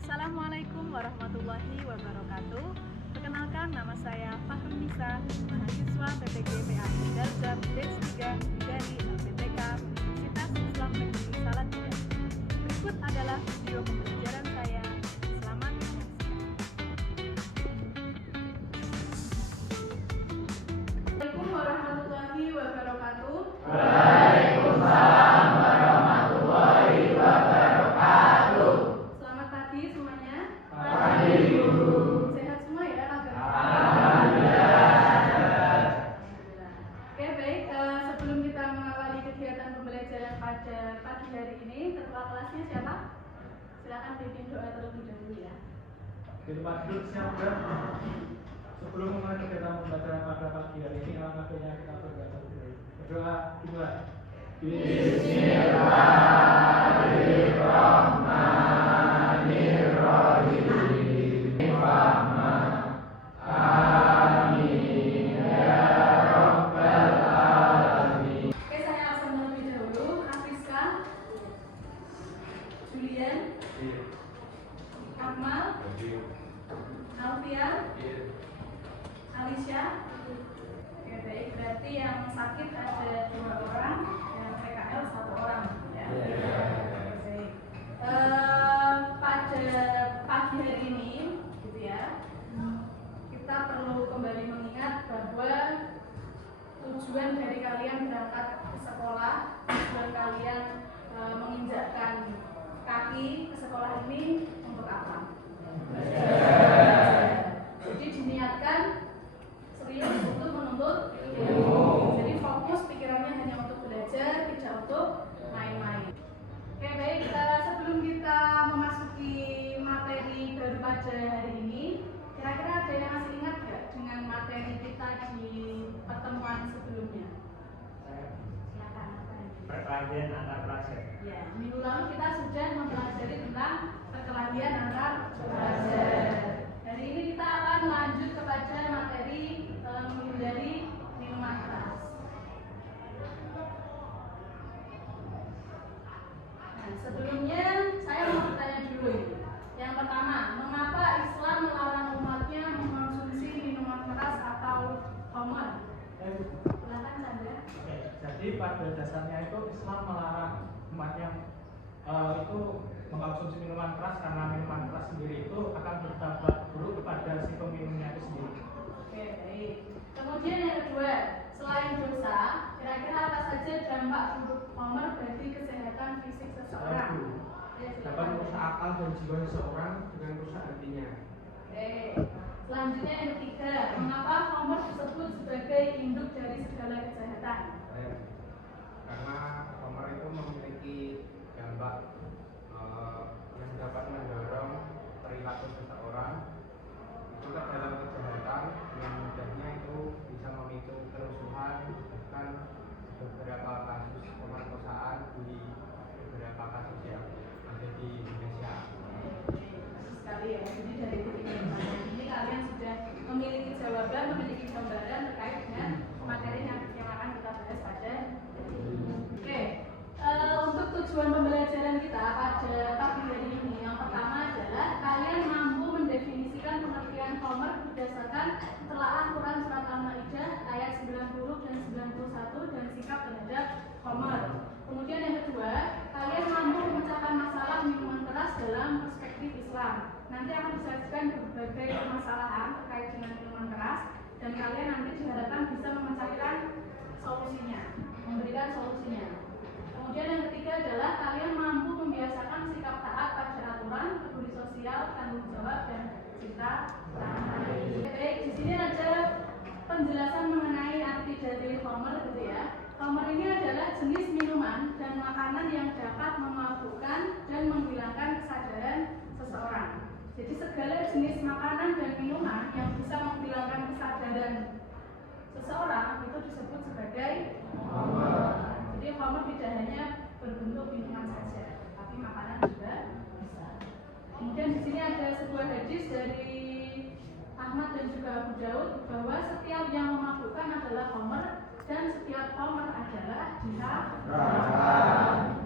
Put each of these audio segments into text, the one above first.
Assalamualaikum warahmatullahi wabarakatuh. Perkenalkan, nama saya Fahrunisa, mahasiswa PPG PAI Darjat Batch 3 dari LPTK Universitas Islam Negeri Salatiga. Berikut adalah video pembelajaran saya. Selamat menyaksikan. Assalamualaikum warahmatullahi wabarakatuh. Waalaikumsalam warahmatullahi wabarakatuh. Selamat pagi semuanya. Pagi, Ibu. Sehat semua ya, kabar? Alhamdulillah. Oke, baik. Sebelum kita mengawali kegiatan pembelajaran pada pagi hari ini, ketua kelasnya siapa? Silakan pimpin doa terlebih dahulu ya. Di tempat duduk siap ya. Sebelum memulai kegiatan pembelajaran pada pagi hari ini, alangkah baiknya kita berdoa dulu. Berdoa dimulai. Bismillahirrahmanirrahim. Amin ya rabbal alamin. Oke, saya absen terlebih dahulu. Afriska, Julian, Akmal, Alfian, Alicia. Oke, baik. Berarti yang sakit ada 2 orang, yang PKL 1 orang, ya. Oke, baik. Pada pagi hari ini, gitu ya, kita perlu kembali mengingat bahwa tujuan dari kalian berangkat ke sekolah, tujuan kalian menginjakkan kaki ke sekolah ini untuk apa? Jadi diniatkan serius untuk menuntut ilmu. Jadi fokus pikirannya hanya untuk belajar, tidak untuk main-main. Oke, baik. Sebelum kita memasuki materi baru pada hari ini, kira-kira ada yang masih ingat nggak dengan materi kita di pertemuan sebelumnya? Silakan. Apa ini? Perkelahian antar pelajar. Ya, minggu lalu kita sudah mempelajari tentang perkelahian antar pelajar. Hari ini kita akan lanjut kepada materi menghindari minuman keras. Nah, sebelumnya saya mau bertanya dulu ini. Yang pertama, mengapa Islam melarang umatnya mengkonsumsi minuman keras atau khamr? Silakan Sandra. Oke, jadi pada dasarnya itu Islam melarang umatnya itu mengkonsumsi minuman keras karena minuman keras sendiri itu akan berdampak buruk kepada si peminumnya itu sendiri. Oke, baik. Kemudian yang kedua, selain dosa, kira-kira apa saja dampak buruk khamr bagi kesehatan fisik seseorang? Ya, dapat silakan. merusak akal dan jiwa seseorang dengan rusak hatinya. Oke. Selanjutnya yang ketiga, mengapa khamr disebut sebagai induk dari segala kejahatan? Karena khamar itu memiliki dampak yang dapat mendorong perilaku seseorang itu ke dalam kejahatan, yang mudahnya itu bisa memicu kerusuhan, bahkan beberapa kasus pemerkosaan di beberapa kasus yang ada di Indonesia. Bagus sekali ya. Jadi dari ketiga pertanyaan ini kalian sudah memiliki jawaban, memiliki gambaran terkait dengan materi yang akan kita bahas pada hari ini. Oke. Untuk tujuan pembelajaran kita pada pagi hari ini, yang pertama adalah kalian mampu mendefinisikan pengertian khamr berdasarkan telaah Quran surat Al-Maidah ayat 90 dan 91 dan sikap terhadap khamr. Kemudian yang kedua, kalian mampu memecahkan masalah minuman keras dalam perspektif Islam. Nanti akan disajikan berbagai permasalahan terkait dengan minuman keras dan kalian nanti diharapkan bisa memecahkan solusinya, memberikan solusinya. Kemudian yang ketiga adalah kalian mampu membiasakan sikap taat pada aturan, peduli sosial, tanggung jawab dan cinta tanah air. Baik, di sini ada penjelasan mengenai arti dari khamr gitu ya. Khamr ini adalah jenis minuman dan makanan yang dapat memabukkan dan menghilangkan kesadaran seseorang. Jadi segala jenis makanan dan minuman yang bisa menghilangkan kesadaran seseorang itu disebut sebagai khamr. Jadi khamr tidak hanya berbentuk minuman saja, tapi makanan juga bisa. Kemudian di sini ada sebuah hadis dari Ahmad dan juga Abu Daud bahwa setiap yang memabukkan adalah khamr dan setiap khamr adalah diharamkan.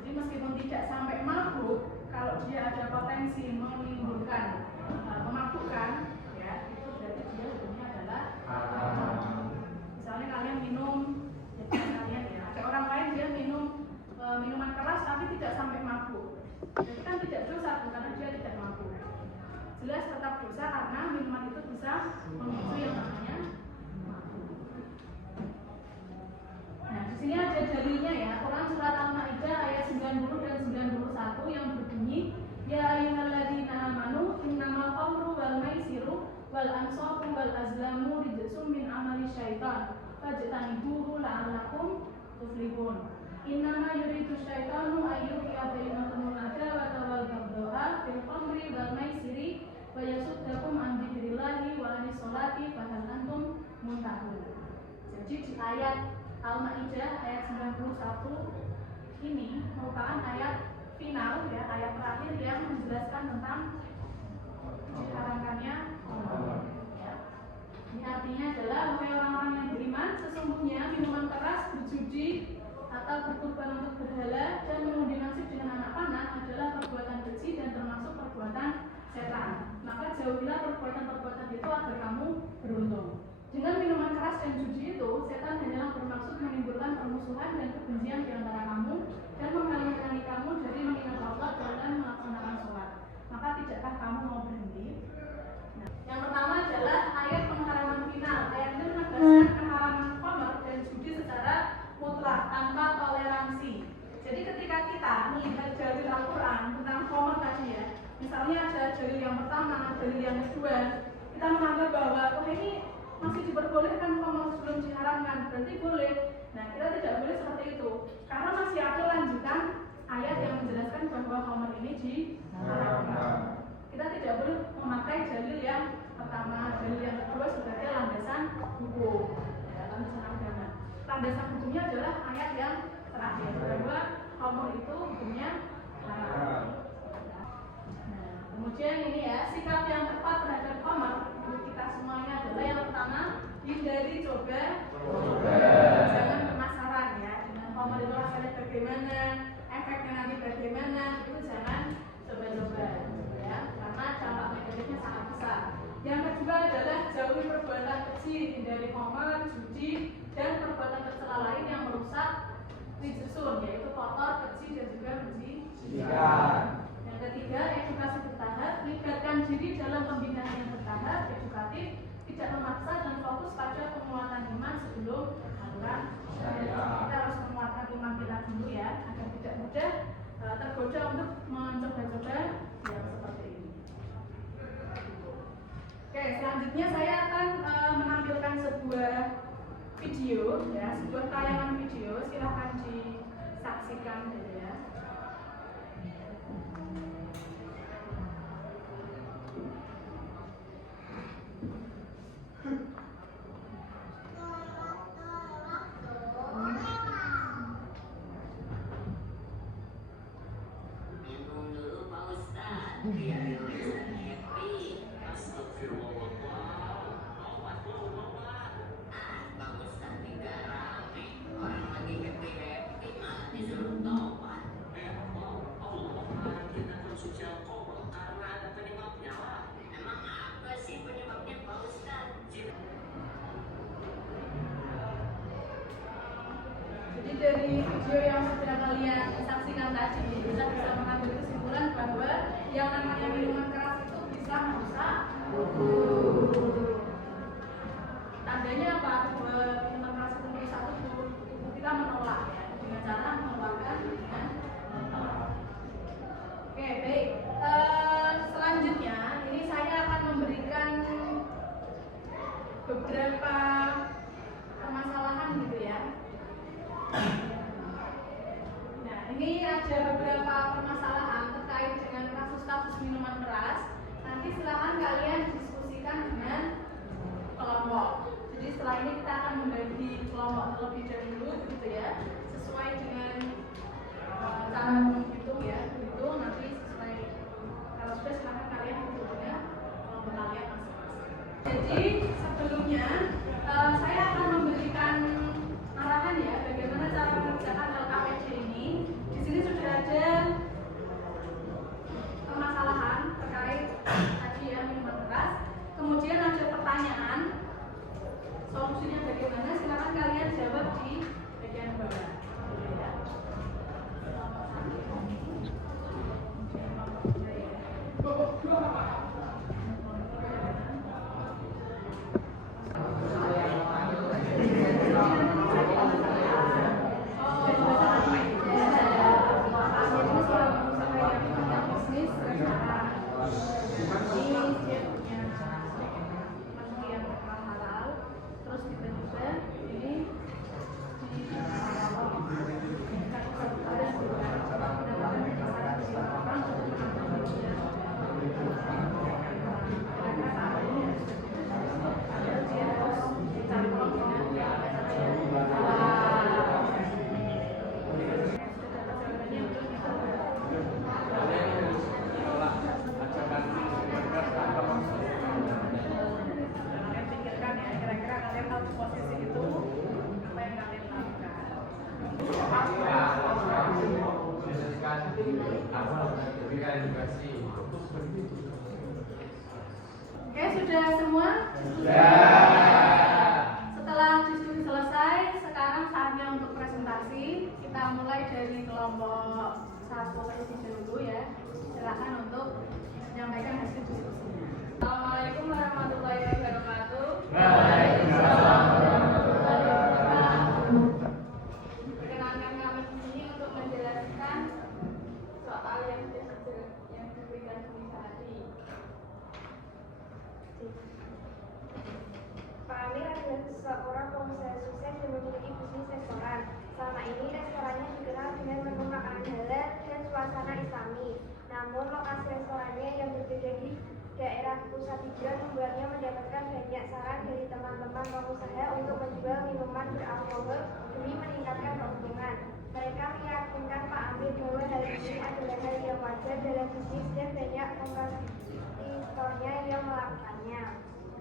Jadi meskipun tidak sampai mabuk, kalau dia ada potensi dalilnya ya. Quran surat Al-Maidah ayat 90 dan 91 yang berbunyi, ya ayyuhalladzina amanu innamal khamru wal maisiru wal ansabu wal azlamu rijsum min amali syaitan fajtanibuhu la'allakum tuflihun. Innama yuridu syaitanu ayyuqiya bainakumul adawata wal baghdha fil khamri wal maisiri wa yasuddakum an dzikrillahi wa anis sholati fahal antum muntahun. Jadi di ayat Al-Maidah ayat 91 ini merupakan ayat final ya, ayat terakhir yang menjelaskan tentang diharamkannya ya. Ini artinya adalah wahai orang-orang yang beriman, sesungguhnya minuman keras, berjudi atau berkurban untuk berhala dan mengundi nasib dengan anak panah adalah perbuatan keji dan termasuk perbuatan setan. Maka jauhilah perbuatan-perbuatan itu agar kamu beruntung. Dengan minuman keras dan judi itu, setan hanyalah bermaksud menimbulkan permusuhan dan kebencian di antara kamu dan menghalangi kamu dari mengingat Allah dan melaksanakan sholat. Maka tidakkah kamu mau berhenti? Nah, yang pertama adalah ayat pengharaman final. Ayat ini menegaskan keharaman khamr dan judi secara mutlak tanpa toleransi. Jadi ketika kita melihat dalil Al-Quran tentang khamr tadi ya, misalnya ada dalil yang pertama, dalil yang kedua, kita menganggap bahwa oh ini masih diperbolehkan khamr sebelum diharamkan, berarti boleh. Nah, kita tidak boleh seperti itu, karena masih ada lanjutan ayat yang menjelaskan bahwa khamr ini diharamkan. Kita tidak boleh memakai dalil yang pertama, dalil yang kedua sebagai landasan hukum, ya, landasan agama. Landasan hukumnya adalah ayat yang terakhir bahwa khamr itu hukumnya haram. Nah, kemudian ini ya, sikap yang tepat terhadap khamr untuk kita semuanya adalah yang pertama, hindari coba, jangan penasaran ya dengan khamr itu rasanya bagaimana, efeknya nanti bagaimana, itu jangan coba-coba ya, karena dampak negatifnya sangat besar. Yang kedua adalah jauhi perbuatan keji, hindari khamr, judi, dan perbuatan tercela lain yang merusak rijsun, yaitu kotor, keji, dan juga menjijikan. Yang ketiga, edukasi bertahap, libatkan diri dalam pembinaan yang bertahap, edukatif, tidak memaksa dan fokus pada penguatan iman sebelum aturan. Kita harus menguatkan iman kita dulu ya, agar tidak mudah tergoda untuk mencoba-coba yang seperti ini. Oke, selanjutnya saya akan menampilkan sebuah video ya, sebuah tayangan video, silahkan disaksikan ya. Dari video yang sudah kalian saksikan tadi, kita bisa mengambil kesimpulan bahwa yang namanya minuman keras itu bisa merusak tubuh. Tandanya apa? Bahwa minuman keras itu merusak tubuh, kita menolak ya, dengan cara mengeluarkan dengan Oke, baik. Selanjutnya, ini saya akan memberikan beberapa permasalahan gitu ya. Nah, ini ada beberapa permasalahan terkait dengan kasus-kasus minuman keras. Nanti silakan kalian diskusikan dengan kelompok. Jadi setelah ini kita akan membagi kelompok terlebih dahulu, gitu ya, sesuai dengan cara menghitung ya. Itu nanti sesuai, kalau sudah silakan kalian hitung dengan kelompok kalian masing-masing. Jadi sebelumnya saya akan memberikan arahan ya, bagaimana cara mengerjakan LKPD ini. Di sini sudah ada permasalahan terkait tadi ya, minuman keras. Kemudian ada pertanyaan, solusinya bagaimana? Silakan kalian jawab di bagian bawah. Oke, sudah semua? Setelah diskusi selesai, sekarang saatnya untuk presentasi. Kita mulai dari kelompok 1 dulu ya. Silakan untuk menyampaikan hasil diskusinya. Assalamualaikum warahmatullahi wabarakatuh. Waalaikumsalam warahmatullahi wabarakatuh. Perkenankan kami di sini untuk menjelaskan soal yang diberikan kami tadi. Pak Amir adalah seorang pengusaha sukses yang memiliki bisnis restoran. Selama ini restorannya dikenal dengan menu makanan halal dan suasana islami. Namun lokasi restorannya yang berbeda di daerah pusat hijau membuatnya mendapatkan banyak saran dari teman-teman pengusaha untuk menjual minuman beralkohol demi meningkatkan keuntungan. Mereka meyakinkan Pak Amir bahwa hal ini adalah hal yang wajar dalam bisnis dan banyak kompetitornya yang melakukannya.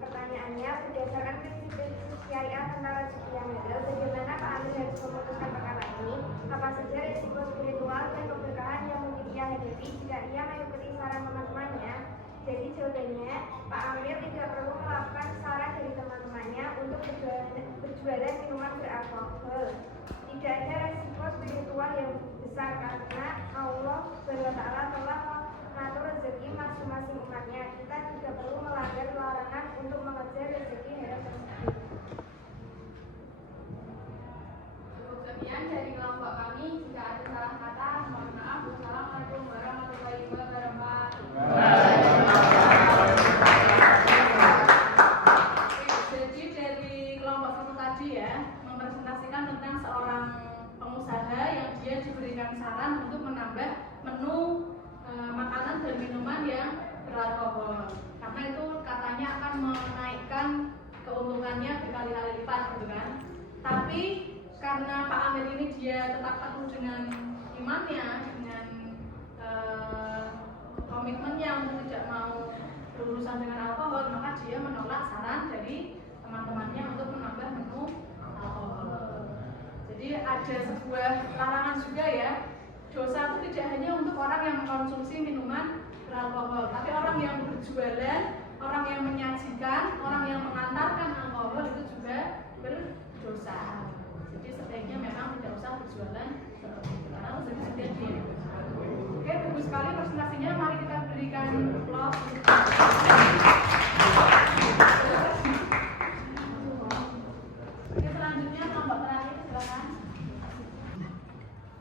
Pertanyaannya, berdasarkan prinsip-prinsip syariah tentang rezeki yang halal, bagaimana Pak Amir harus memutuskan perkara ini? Apa saja risiko spiritual dan keberkahan yang mungkin ia hadapi jika ia mengikuti saran teman-temannya? Jadi jawabannya, Pak Amir tidak perlu melakukan saran dari teman-temannya untuk berjualan minuman beralkohol. Tidak ada risiko spiritual yang besar karena Allah SWT telah mengatur rezeki masing-masing umatnya. Kita tidak perlu melanggar larangan untuk mengejar rezeki haram tersebut. Cukup sekian dari kelompok kami. Jika ada salah kata, mohon maaf. Wassalamualaikum warahmatullahi wabarakatuh. Jadi dari kelompok 1 tadi ya, mempresentasikan tentang seorang pengusaha yang dia diberikan saran untuk menambah menu makanan dan minuman yang beralkohol, karena itu katanya akan menaikkan keuntungannya berkali-kali lipat gitu kan. Tapi karena Pak Amir ini dia tetap teguh dengan imannya, dengan komitmennya untuk tidak mau berurusan dengan alkohol, maka dia menolak saran dari teman-temannya untuk menambah menu alkohol. Jadi ada sebuah larangan juga ya. Dosa itu tidak hanya untuk orang yang mengkonsumsi minuman beralkohol, tapi orang yang berjualan, orang yang menyajikan, orang yang mengantarkan alkohol itu juga berdosa. Jadi sebaiknya memang tidak usah berjualan seperti itu, karena rezeki sudah di. Oke, bagus sekali presentasinya. Mari kita berikan applause. Oke, selanjutnya kelompok terakhir, silakan.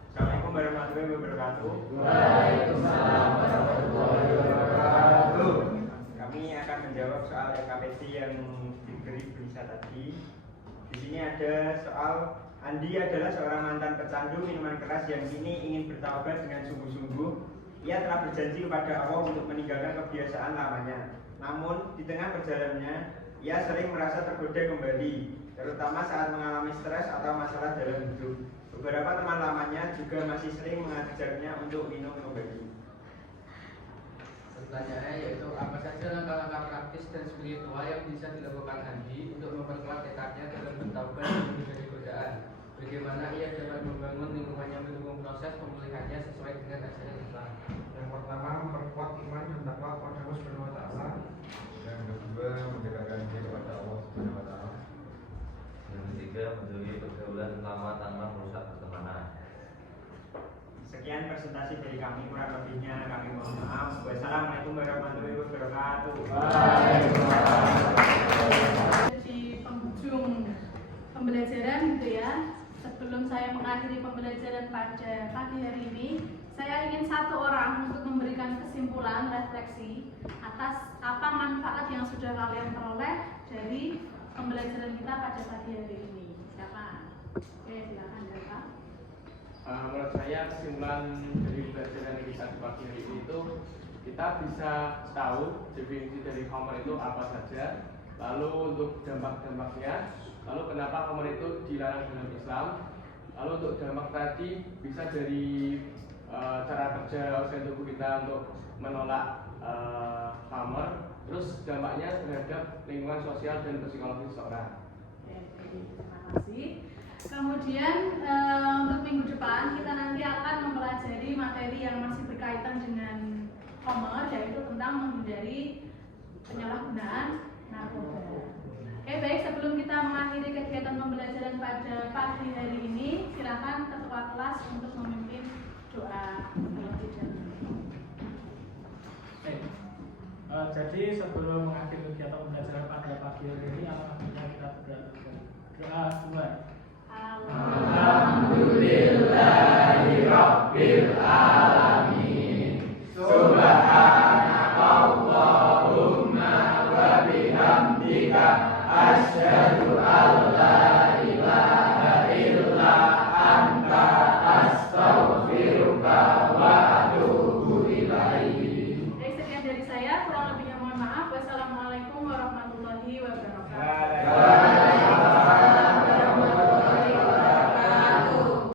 Assalamualaikum warahmatullahi wabarakatuh. Waalaikumsalam warahmatullahi wabarakatuh. Kami akan menjawab soal LKPD yang diberi Brisa tadi. Di sini ada soal Andi adalah seorang mantan pecandu minuman keras yang kini ingin bertaubat dengan sungguh-sungguh. Ia telah berjanji kepada Allah untuk meninggalkan kebiasaan lamanya. Namun di tengah perjalanannya, ia sering merasa tergoda kembali, terutama saat mengalami stres atau masalah dalam hidup. Beberapa teman lamanya juga masih sering mengajaknya untuk minum kembali. Pertanyaannya yaitu apa saja langkah-langkah praktis dan spiritual yang bisa dilakukan Andi untuk memperkuat tekadnya dalam bertaubat dan menghindari godaan. Bagaimana ia dapat membangun lingkungan yang mendukung proses pemulihannya sesuai dengan ajaran Islam. Yang pertama, memperkuat iman dan takwa kepada Allah Subhanahu wa taala. Yang kedua, mendekatkan diri kepada Allah Subhanahu wa taala. Yang ketiga, menjauhi pergaulan lama tanpa merusak pertemanan. Sekian presentasi dari kami, kurang lebihnya kami mohon maaf. Wassalamualaikum warahmatullahi wabarakatuh. Di penghujung pembelajaran gitu ya. Sebelum saya mengakhiri pembelajaran pada pagi hari ini, saya ingin satu orang untuk memberikan kesimpulan refleksi atas apa manfaat yang sudah kalian peroleh dari pembelajaran kita pada pagi hari ini. Siapa? Oke, silakan Bapak. Menurut saya kesimpulan dari pembelajaran kita di pagi hari ini itu kita bisa tahu definisi dari khamr itu apa saja, lalu untuk dampak-dampaknya, lalu kenapa khamr itu dilarang dalam Islam, lalu untuk dampak tadi bisa dari cara kerja organ tubuh kita untuk menolak khamr, terus dampaknya terhadap lingkungan sosial dan psikologis seseorang. Oke, terima kasih. Kemudian untuk minggu depan kita nanti akan mempelajari materi yang masih berkaitan dengan Homer, yaitu tentang menghindari penyalahgunaan narkoba. Oke, baik, sebelum kita mengakhiri kegiatan pembelajaran pada pagi hari ini, silakan